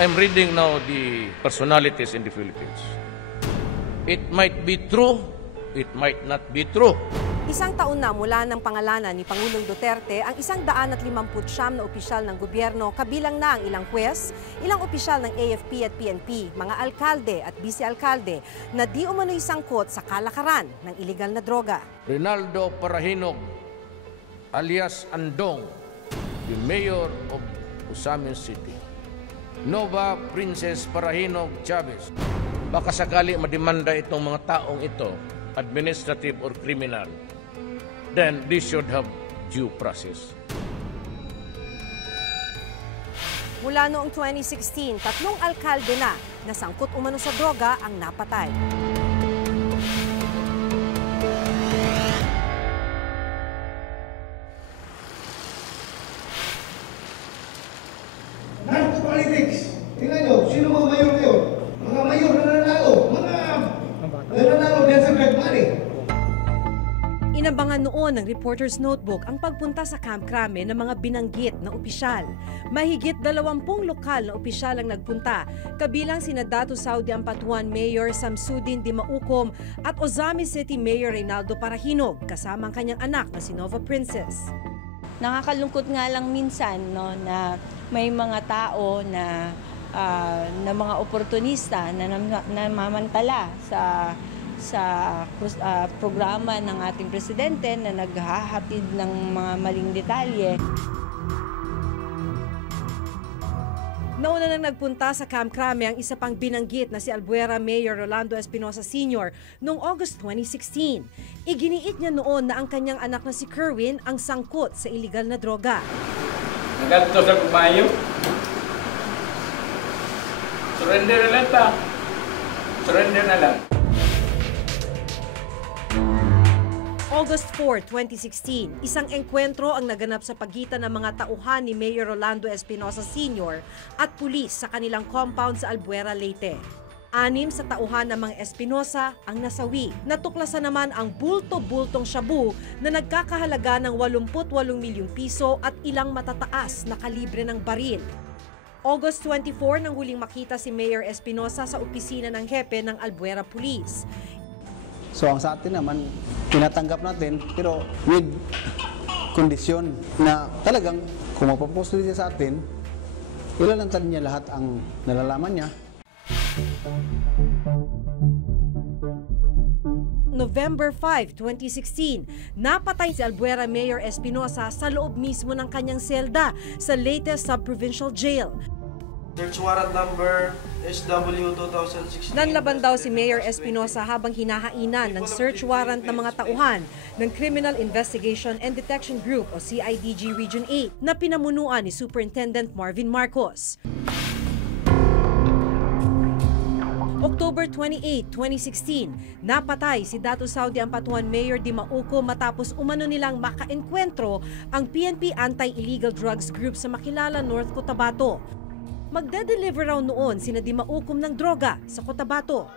I'm reading now the personalities in the Philippines. It might be true, it might not be true. Isang taon na mula ng pangalanan ni Pangulong Duterte ang 159 na opisyal ng gobyerno, kabilang na ang ilang huwes, ilang opisyal ng AFP at PNP, mga alkalde at bise-alkalde na di umano'y sangkot sa kalakaran ng iligal na droga. Rinaldo Parahinog, alias Andong, the mayor of Osamin City. Nova Princess Parahinog Chavez. Baka sakali mademanda itong mga taong ito, administrative or criminal, then this should have due process. Mula noong 2016, 3 alkalde na sangkot umano sa droga ang napatay. Politics. Tingnan nyo, sino mga mayor ngayon? Mga mayor na nanalo. Mga nanalo din sa drug money. Inabangan noon ng Reporter's Notebook ang pagpunta sa Camp Crame ng mga binanggit na opisyal. Mahigit 20 lokal na opisyal ang nagpunta, kabilang sina Datu Saudi Ampatuan Mayor Samsudin Dimaukom at Ozamis City Mayor Reynaldo Parahinog, kasama ang kanyang anak na si Nova Princess. Nakakalungkot nga lang minsan no, na may mga tao na mga oportunista na namamantala sa programa ng ating presidente na naghahatid ng mga maling detalye. Nauna nang nagpunta sa Camp Crame ang isa pang binanggit na si Albuera Mayor Rolando Espinosa Sr. noong August 2016. Iginiit niya noon na ang kanyang anak na si Kerwin ang sangkot sa iligal na droga. Nagkadto sa kumayo. Surrender na lang ta. Surrender na lang. August 4, 2016, isang engkwentro ang naganap sa pagitan ng mga tauhan ni Mayor Rolando Espinosa Sr. at pulis sa kanilang compound sa Albuera, Leyte. 6 sa tauhan ng mga Espinosa ang nasawi. Natuklasan naman ang bulto-bultong shabu na nagkakahalaga ng 88 milyong piso at ilang matataas na kalibre ng baril. August 24 nang huling makita si Mayor Espinosa sa opisina ng hepe ng Albuera Police. So ang sa atin naman, tinatanggap natin pero with kondisyon na talagang kung mapaposto niya sa atin, ilalantad niya lahat ang nalalaman niya. November 5, 2016, napatay si Albuera Mayor Espinosa sa loob mismo ng kanyang selda sa Leyte Sub-Provincial Jail. Search warrant number SW2016. Nanlaban daw si Mayor Espinosa habang hinahainan ng search warrant ng mga tauhan ng Criminal Investigation and Detection Group o CIDG Region 8 na pinamunuan ni Superintendent Marvin Marcos. October 28, 2016, napatay si Datu Saudi Ampatuan Mayor Dimaukom matapos umano nilang makaenkwentro ang PNP Anti-Illegal Drugs Group sa Makilala, North Cotabato. Magde-deliver raw noon sina Dimaukom ng droga sa Cotabato.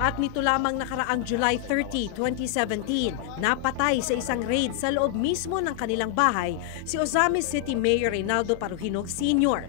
At nito lamang nakaraang July 30, 2017, napatay sa isang raid sa loob mismo ng kanilang bahay si Ozamis City Mayor Reynaldo Parahinog Sr.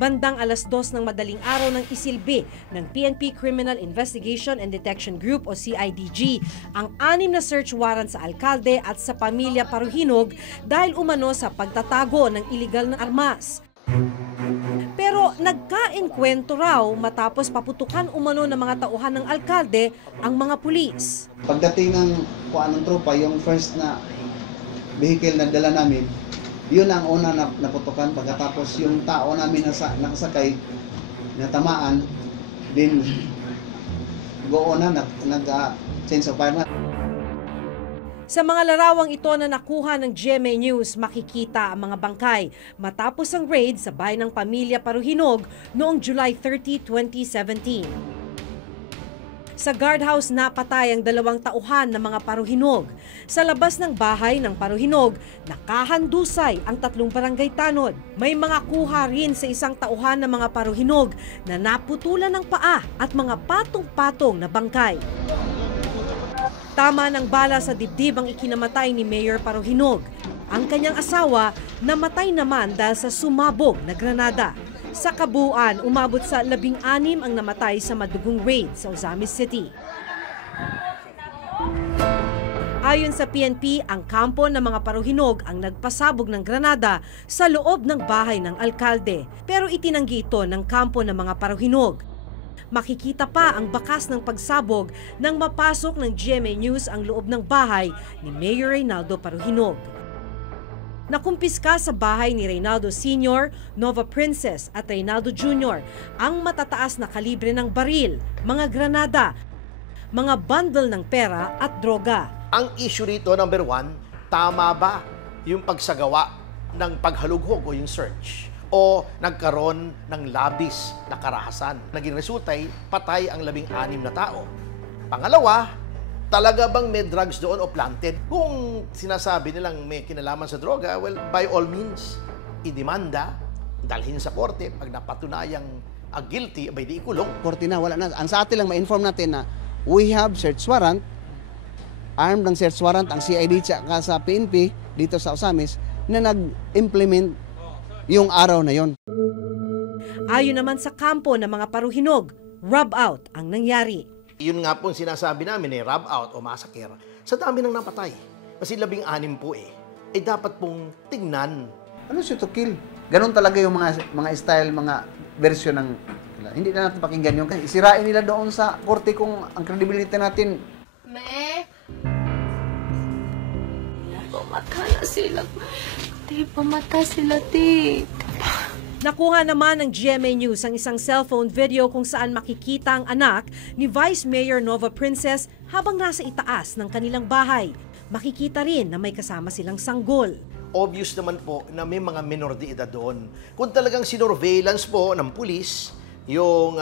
Bandang 2:00 ng madaling araw ng isilbi ng PNP Criminal Investigation and Detection Group o CIDG ang 6 na search warrant sa alkalde at sa pamilya Parahinog dahil umano sa pagtatago ng iligal na armas. Pero nagkaenkwento raw matapos paputukan umano ng mga tauhan ng alkalde ang mga pulis. Pagdating ng kuanong tropa, yung first na vehicle na dala namin, yun ang una na naputukan. Pagkatapos yung tao namin nakasakay, natamaan, din go on na nag-change of fire na. Sa mga larawang ito na nakuha ng GMA News, makikita ang mga bangkay matapos ang raid sa bahay ng pamilya Parahinog noong July 30, 2017. Sa guardhouse napatay ang 2 tauhan ng mga Parahinog. Sa labas ng bahay ng Parahinog, nakahandusay ang 3 barangay tanod. May mga kuha rin sa isang tauhan ng mga Parahinog na naputulan ng paa at mga patong-patong na bangkay. Tama ng bala sa dibdib ang ikinamatay ni Mayor Parahinog. Ang kanyang asawa namatay naman dahil sa sumabog na granada. Sa kabuuan, umabot sa 16 ang namatay sa madugong raid sa Ozamis City. Ayon sa PNP, ang kampo ng mga paruhinog ang nagpasabog ng granada sa loob ng bahay ng alkalde. Pero itinanggi ito ng kampo ng mga paruhinog. Makikita pa ang bakas ng pagsabog nang mapasok ng GMA News ang loob ng bahay ni Mayor Reynaldo Paruhinog. Nakumpiska sa bahay ni Reynaldo Sr., Nova Princess at Reynaldo Jr. ang matataas na kalibre ng baril, mga granada, mga bundle ng pera at droga. Ang issue rito, number 1, tama ba yung pagsagawa ng paghalughog o yung search? O nagkaroon ng labis na karahasan? Naging resulta ay patay ang 16 na tao. Pangalawa, talaga bang may drugs doon o planted? Kung sinasabi nilang may kinalaman sa droga, well, by all means, idemanda, dalhin sa korte. Pag napatunayang guilty, abay di ikulong. Korte na, wala na. Ang sa atin lang ma-inform natin na we have search warrant, armed ng search warrant, ang CID tsaka sa PNP dito sa Ozamis na nag-implement yung araw na yon. Ayon naman sa kampo ng mga paruhinog, rub out ang nangyari. Yun nga pong sinasabi namin rub out o massacre sa dami ng napatay. Kasi 16 po dapat pong tingnan. Ano siya to kill? Ganon talaga yung mga style, mga version ng... Hindi na natin pakinggan yung... Isirain nila doon sa korte kung ang credibility natin. Pamatay sila. Pamatay sila, Nakuha naman ng GMA News ang isang cellphone video kung saan makikita ang anak ni Vice Mayor Nova Princess habang nasa itaas ng kanilang bahay. Makikita rin na may kasama silang sanggol. Obvious naman po na may mga minor de edad doon. Kung talagang sinorveillance po ng pulis yung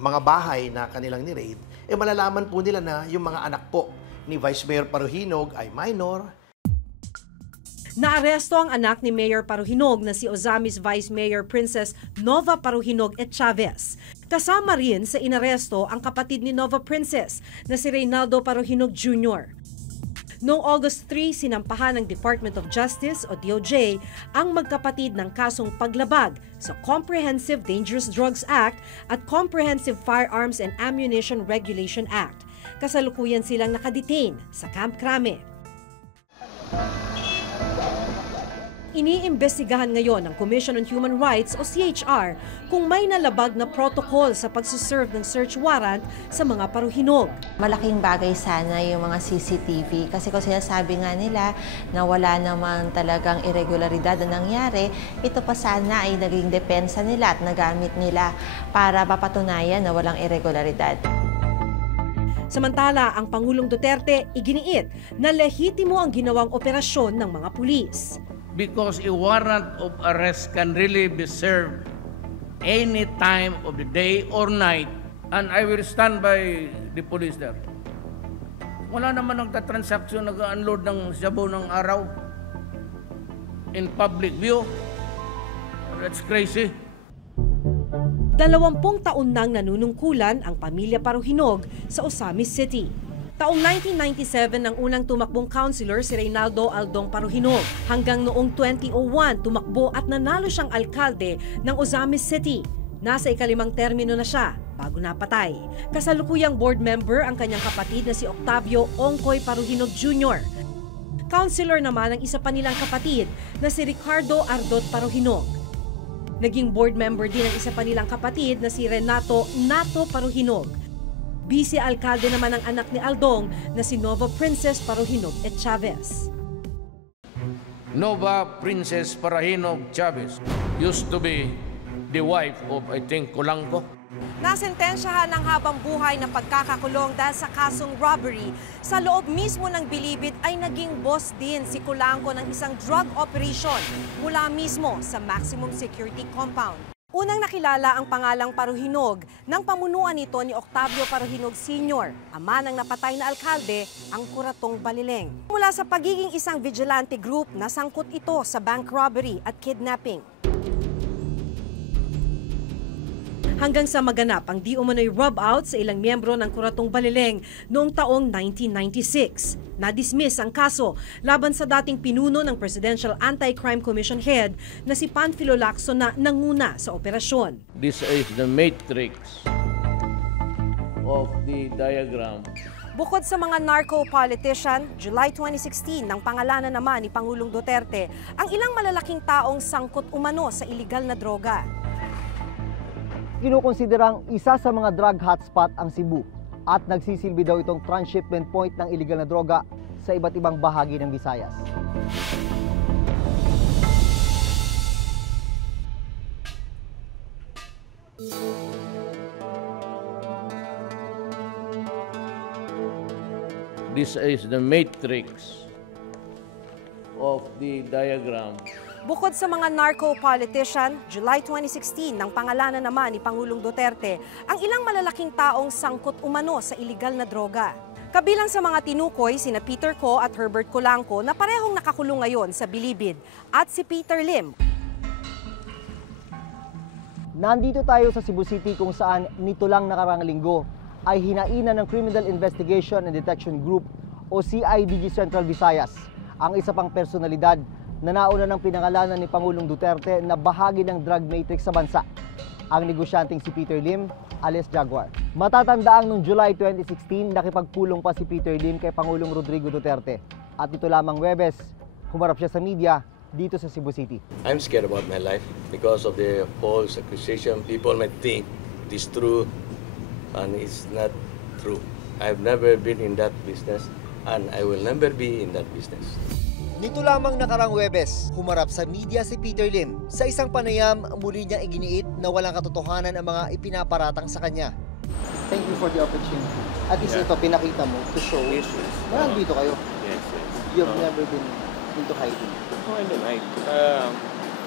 mga bahay na kanilang ni-raid, malalaman po nila na yung mga anak po ni Vice Mayor Paruhinog ay minor. Naaresto ang anak ni Mayor Paruhinog na si Ozamis Vice Mayor Princess Nova Paruhinog et Chavez. Kasama rin sa inaresto ang kapatid ni Nova Princess na si Reynaldo Paruhinog Jr. Noong August 3, sinampahan ng Department of Justice o DOJ ang magkapatid ng kasong paglabag sa Comprehensive Dangerous Drugs Act at Comprehensive Firearms and Ammunition Regulation Act. Kasalukuyan silang nakadetain sa Camp Crame. Iniimbestigahan ngayon ng Commission on Human Rights o CHR kung may nalabag na protocol sa pagsuserve ng search warrant sa mga paruhinog. Malaking bagay sana yung mga CCTV kasi kung sinasabi nga nila na wala naman talagang irregularidad na nangyari, ito pa sana ay naging depensa nila at nagamit nila para mapatunayan na walang irregularidad. Samantala, ang Pangulong Duterte iginiit na lehitimo ang ginawang operasyon ng mga pulis. Because a warrant of arrest can really be served any time of the day or night, and I will stand by the police there. Wala naman nagtatransaksyon, nag-unload ng sabaw ng araw in public view. That's crazy. 20 taon nang nanunungkulan ang pamilya Paruhinog sa Ozamis City. Taong 1997 nang unang tumakbong councilor si Reynaldo Aldong Paruhinog. Hanggang noong 2001, tumakbo at nanalo siyang alkalde ng Ozamis City. Nasa ikalimang termino na siya bago napatay. Kasalukuyang board member ang kanyang kapatid na si Octavio Ongkoy Paruhinog Jr. Councilor naman ang isa pa nilang kapatid na si Ricardo Ardot Paruhinog. Naging board member din ang isa pa nilang kapatid na si Renato Nato Paruhinog. Vice-alkalde naman ang anak ni Aldong na si Nova Princess Paruhinog et Chavez. Nova Princess Paruhinog Chavez used to be the wife of, I think, Colanco. Nasentensyahan ng habang buhay na pagkakakulong dahil sa kasong robbery. Sa loob mismo ng Bilibid ay naging boss din si Colanco ng isang drug operation mula mismo sa maximum security compound. Unang nakilala ang pangalang Paruhinog ng pamunuan nito ni Octavio Paruhinog Sr., ama ng napatay na alkalde, ang Kuratong Balileng. Mula sa pagiging isang vigilante group, nasangkot ito sa bank robbery at kidnapping. hanggang sa maganap ang di umano'y rub-out sa ilang miyembro ng Kuratong Balileng noong taong 1996. Na-dismiss ang kaso laban sa dating pinuno ng Presidential Anti-Crime Commission Head na si Panfilo Lacson na nanguna sa operasyon. This is the matrix of the diagram. Bukod sa mga narco-politician, July 2016 nang pangalanan naman ni Pangulong Duterte ang ilang malalaking taong sangkot umano sa iligal na droga. Kinukonsiderang isa sa mga drug hotspot ang Cebu at nagsisilbi daw itong transshipment point ng iligal na droga sa iba't ibang bahagi ng Visayas. This is the matrix of the diagram. Bukod sa mga narco-politician, July 2016 nang pangalanan naman ni Pangulong Duterte ang ilang malalaking taong sangkot umano sa iligal na droga. Kabilang sa mga tinukoy sina Peter Co at Herbert Colanco na parehong nakakulong ngayon sa Bilibid at si Peter Lim. Nandito tayo sa Cebu City kung saan nito lang nakarang linggo ay hinainan ng Criminal Investigation and Detection Group o CIDG Central Visayas ang isa pang personalidad na nauna ng pinangalanan ni Pangulong Duterte na bahagi ng drug matrix sa bansa, ang negosyanteng si Peter Lim alias Jaguar. Matatandaang noong July 2016, nakipagpulong pa si Peter Lim kay Pangulong Rodrigo Duterte at ito lamang Huwebes, humarap siya sa media dito sa Cebu City. I'm scared about my life because of the false accusation. People might think it is true and it's not true. I've never been in that business and I will never be in that business. Nito lamang nakarang Huwebes, humarap sa media si Peter Lim. Sa isang panayam, muli niyang iginiit na walang katotohanan ang mga ipinaparatang sa kanya. Thank you for the opportunity. At least ito, pinakita mo to show na nandito kayo. Yes. You've never been into hiding. No, I don't hide.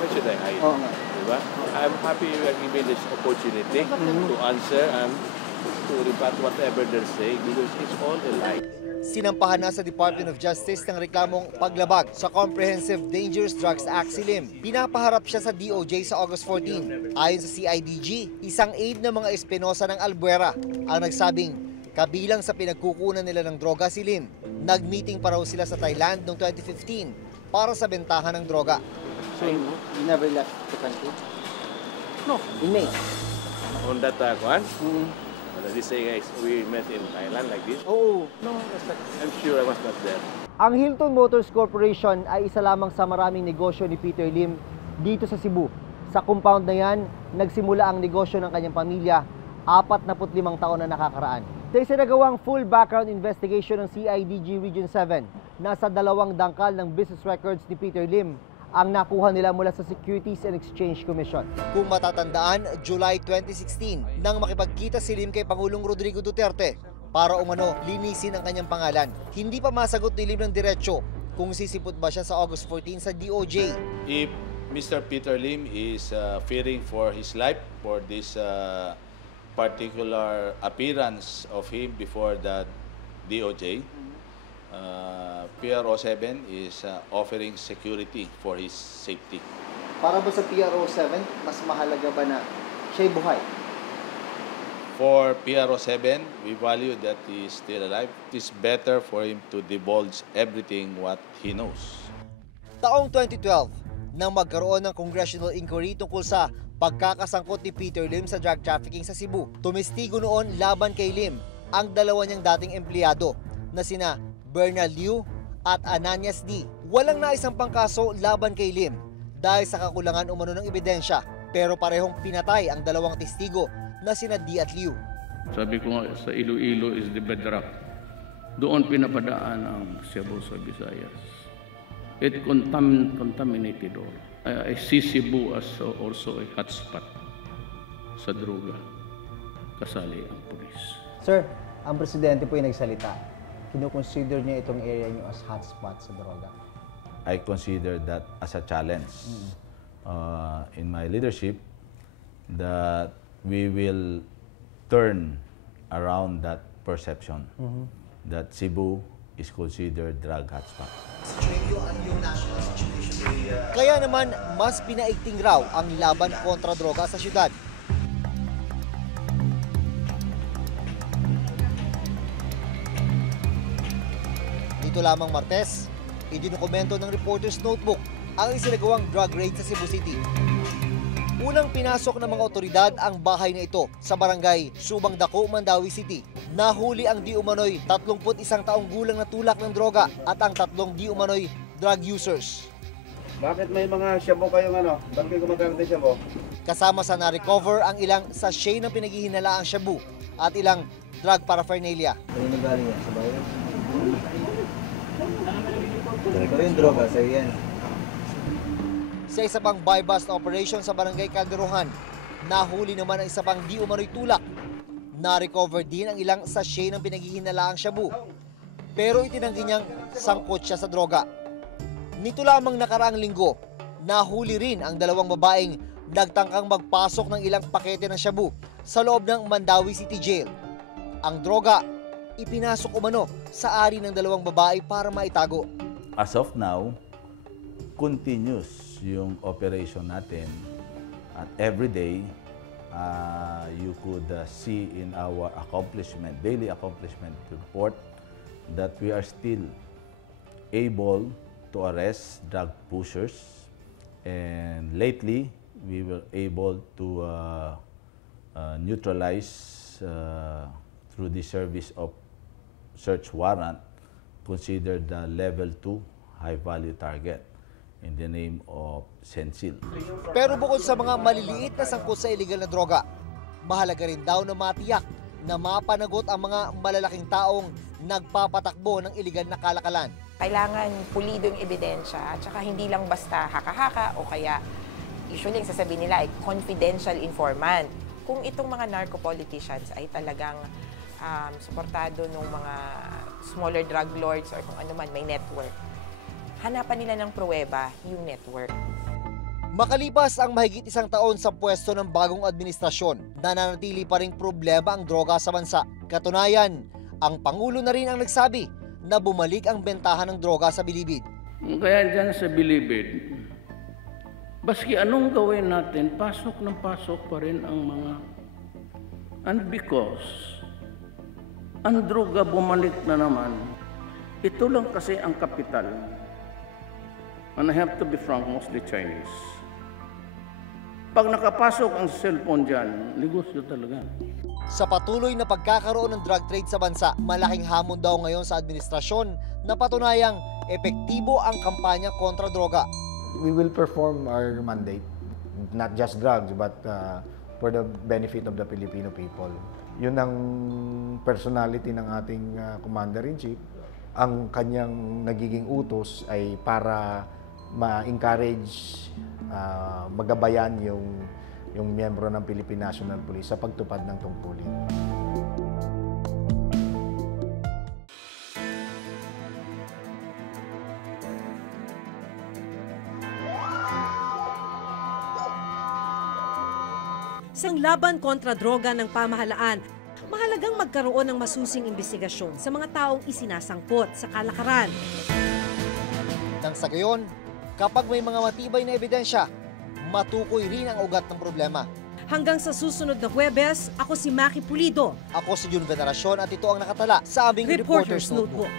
Why should I hide? Oo nga. Diba? I'm happy you are given this opportunity to answer and to rebut whatever they're saying because it's all a lie. Sinampahan na sa Department of Justice ng reklamong paglabag sa Comprehensive Dangerous Drugs Act si Lim. Pinapaharap siya sa DOJ sa August 14. Ayon sa CIDG, isang aide ng mga Espinosa ng Albuera ang nagsabing kabilang sa pinagkukunan nila ng droga si Lim. Nag-meeting pa raw sila sa Thailand noong 2015 para sa bentahan ng droga. So, you never left the country? No. In May? On that one? They say, guys, we met in Thailand like this. Oo. No, I'm sure I was not there. Ang Hilton Motors Corporation ay isa lamang sa maraming negosyo ni Peter Lim dito sa Cebu. Sa compound na yan, nagsimula ang negosyo ng kanyang pamilya 45 taon na nakakaraan. Sa isinagawang full background investigation ng CIDG Region 7, nasa 2 dangkal ng business records ni Peter Lim ang nakuha nila mula sa Securities and Exchange Commission. Kung matatandaan, July 2016, nang makipagkita si Lim kay Pangulong Rodrigo Duterte para umano linisin ang kanyang pangalan. Hindi pa masagot ni Lim ng diretsyo kung sisipot ba siya sa August 14 sa DOJ. If Mr. Peter Lim is fearing for his life for this particular appearance of him before the DOJ, PRO 7 is offering security for his safety. Para ba sa PRO 7, mas mahalaga ba na siya'y buhay? For PRO 7, we value that he is still alive. It is better for him to divulge everything what he knows. Taong 2012, nang magkaroon ng congressional inquiry tungkol sa pagkakasangkot ni Peter Lim sa drug trafficking sa Cebu, tumistigo noon laban kay Lim ang dalawa niyang dating empleyado na sina Bernal Liu at Ananias D. Walang naisampang kaso laban kay Lim dahil sa kakulangan umano ng ebidensya, pero parehong pinatay ang dalawang testigo na sina D at Liu. Sabi ko nga, sa Iloilo is the bedrock. Doon pinapadaan ang Cebu sa Visayas. It contaminated all. I see Cebu as also a hotspot sa droga. Kasali ang pulis. Sir, ang presidente po yung nagsalita. Kino-consider niya itong area niyo as hotspot sa droga? I consider that as a challenge in my leadership that we will turn around that perception that Cebu is considered drug hotspot. Kaya naman, mas pinaigting raw ang laban kontra droga sa syudad. Nito lamang Martes, idinukomento ng Reporter's Notebook ang isinagawang drug raid sa Cebu City. Unang pinasok ng mga otoridad ang bahay na ito sa barangay Subang Dako, Mandawi City. Nahuli ang di umano'y 31 taong gulang na tulak ng droga at ang 3 di umano'y drug users. Bakit may mga shabu kayong ano? Ba't kayo gumagamit ng shabu? Kasama sa na-recover ang ilang sachet ng pinaghihinalaang shabu at ilang drug paraphernalia. Ano galing yan? Sa bayan? Ito yung droga, sa'yo yan. Sa isa pang buy-bust operation sa barangay Calderohan, nahuli naman ang isa pang di umano'y tulak. Na-recover din ang ilang sachet ng pinaghihinalaang shabu. Pero itinanggi niyang sangkot siya sa droga. Nito lamang nakaraang linggo, nahuli rin ang 2 babaeng nagtangkang magpasok ng ilang pakete ng shabu sa loob ng Mandawi City Jail. Ang droga, ipinasok umano sa ari ng 2 babae para maitago. As of now, continuous yung operation natin at every day you could see in our daily accomplishment report that we are still able to arrest drug pushers, and lately we were able to neutralize through the service of search warrant considered the level 2 high value target in the name of Sensil. Pero bukod sa mga maliliit na sangkot sa illegal na droga, mahalaga rin daw na matiyak na mapanagot ang mga malalaking taong nagpapatakbo ng illegal na kalakalan. Kailangan pulido yung ebidensya at saka hindi lang basta haka-haka o kaya usually ang sasabihin nila ay confidential informant. Kung itong mga narco-politicians ay talagang suportado ng mga smaller drug lords or kung ano man, may network, hanapan nila ng pruweba yung network. Makalipas ang mahigit 1 taon sa pwesto ng bagong administrasyon, nananatili pa ring problema ang droga sa bansa. Katunayan, ang Pangulo na rin ang nagsabi na bumalik ang bentahan ng droga sa Bilibid. Kaya dyan sa Bilibid, baski anong gawin natin, pasok ng pasok pa rin ang mga... And because ang droga bumalik na naman, ito lang kasi ang kapital. And I have to be frank, mostly Chinese. Pag nakapasok ang cellphone dyan, negosyo talaga. Sa patuloy na pagkakaroon ng drug trade sa bansa, malaking hamon daw ngayon sa administrasyon na patunayang epektibo ang kampanya kontra droga. We will perform our mandate, not just drugs, but for the benefit of the Filipino people. Yun ang personality ng ating Commander-in-Chief. Ang kanyang nagiging utos ay para ma-encourage, magabayan yung miyembro ng Philippine National Police sa pagtupad ng tungkulin. Sa laban kontra droga ng pamahalaan, mahalagang magkaroon ng masusing imbestigasyon sa mga taong isinasangkot sa kalakaran. Nang sa gayon, kapag may mga matibay na ebidensya, matukoy rin ang ugat ng problema. Hanggang sa susunod na Huwebes, ako si Maki Pulido. Ako si Jun Veneracion at ito ang nakatala sa aming Reporter's Notebook.